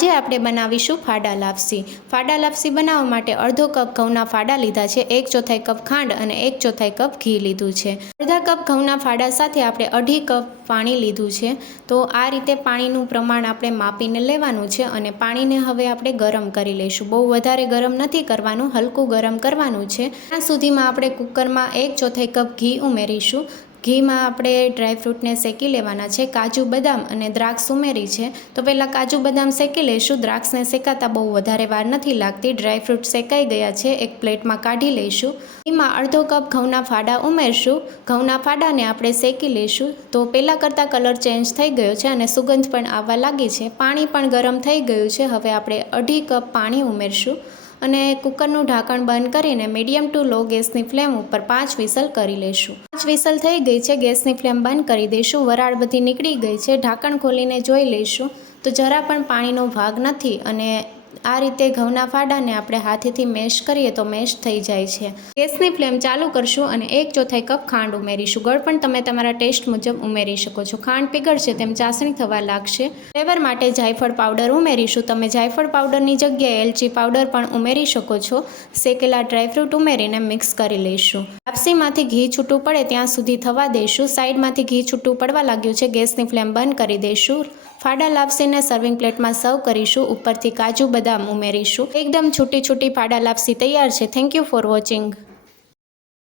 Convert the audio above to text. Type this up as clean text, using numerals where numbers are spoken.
આજે આપણે બનાવીશું ફાડા લાપસી। ફાડા લાપસી બનાવવા માટે અડધો કપ ઘઉંના ફાડા લીધા છે, 1/4 કપ ખાંડ અને 1/4 કપ ઘી લીધું છે। અડધા કપ ઘઉંના ફાડા સાથે આપણે 2.5 કપ પાણી લીધું છે। તો આ રીતે પાણીનું પ્રમાણ આપણે માપીને લેવાનું છે અને પાણીને હવે આપણે ગરમ કરી લઈશું। બહુ વધારે ગરમ નથી કરવાનું, હલકું ગરમ કરવાનું છે। ત્યાં સુધીમાં આપણે કુકરમાં 1/4 કપ ઘી ઉમેરીશું। ઘીમાં આપણે ડ્રાયફ્રૂટને શેકી લેવાના છે। કાજુ બદામ અને દ્રાક્ષ ઉમેરી છે, તો પહેલાં કાજુ બદામ શેકી લઈશું। દ્રાક્ષને શેકાતા બહુ વધારે વાર નથી લાગતી। ડ્રાયફ્રૂટ શેકાઈ ગયા છે, એક પ્લેટમાં કાઢી લઈશું। ઘીમાં અડધો કપ ઘઉંના ફાડા ઉમેરશું। ઘઉંના ફાડાને આપણે શેકી લઈશું। તો પહેલાં કરતાં કલર ચેન્જ થઈ ગયો છે અને સુગંધ પણ આવવા લાગી છે। પાણી પણ ગરમ થઈ ગયું છે। હવે આપણે 2.5 કપ પાણી ઉમેરશું અને કુકરનું ઢાંકણ બંધ કરીને મીડિયમ ટુ લો ગેસની ફ્લેમ ઉપર 5 વિસલ કરી લઈશું। 5 વિસલ થઈ ગઈ છે, ગેસની ફ્લેમ બંધ કરી દઈશું। વરાળ બધી નીકળી ગઈ છે। ઢાંકણ ખોલીને જોઈ લઈશું તો જરા પણ પાણીનો ભાગ નથી અને આ રીતે ઘઉંના ફાડાને આપણે હાથેથી મેશ કરીએ તો મેશ થઈ જાય છે। ગેસની ફ્લેમ ચાલુ કરશું અને 1/4 કપ ખાંડ ઉમેરીશું। ગળ પણ તમે તમારા ટેસ્ટ મુજબ ઉમેરી શકો છો। ખાંડ પીગળશે તેમ ચાસણી થવા લાગશે। ફ્લેવર માટે જાયફળ પાવડર ઉમેરીશું। તમે જાયફળ પાવડરની જગ્યાએ એલચી પાવડર પણ ઉમેરી શકો છો। શેકેલા ડ્રાયફ્રૂટ ઉમેરીને મિક્સ કરી લઈશું। લાપસીમાંથી ઘી છૂટું પડે ત્યાં સુધી થવા દઈશું। સાઈડમાંથી ઘી છૂટું પડવા લાગ્યું છે, ગેસની ફ્લેમ બંધ કરી દઈશું। ફાડા લાપસીને સર્વિંગ પ્લેટમાં સર્વ કરીશું। ઉપરથી કાજુ બદામ ઉમેરીશું। એકદમ છૂટી છૂટી ફાડા લાપસી તૈયાર છે। Thank you for watching.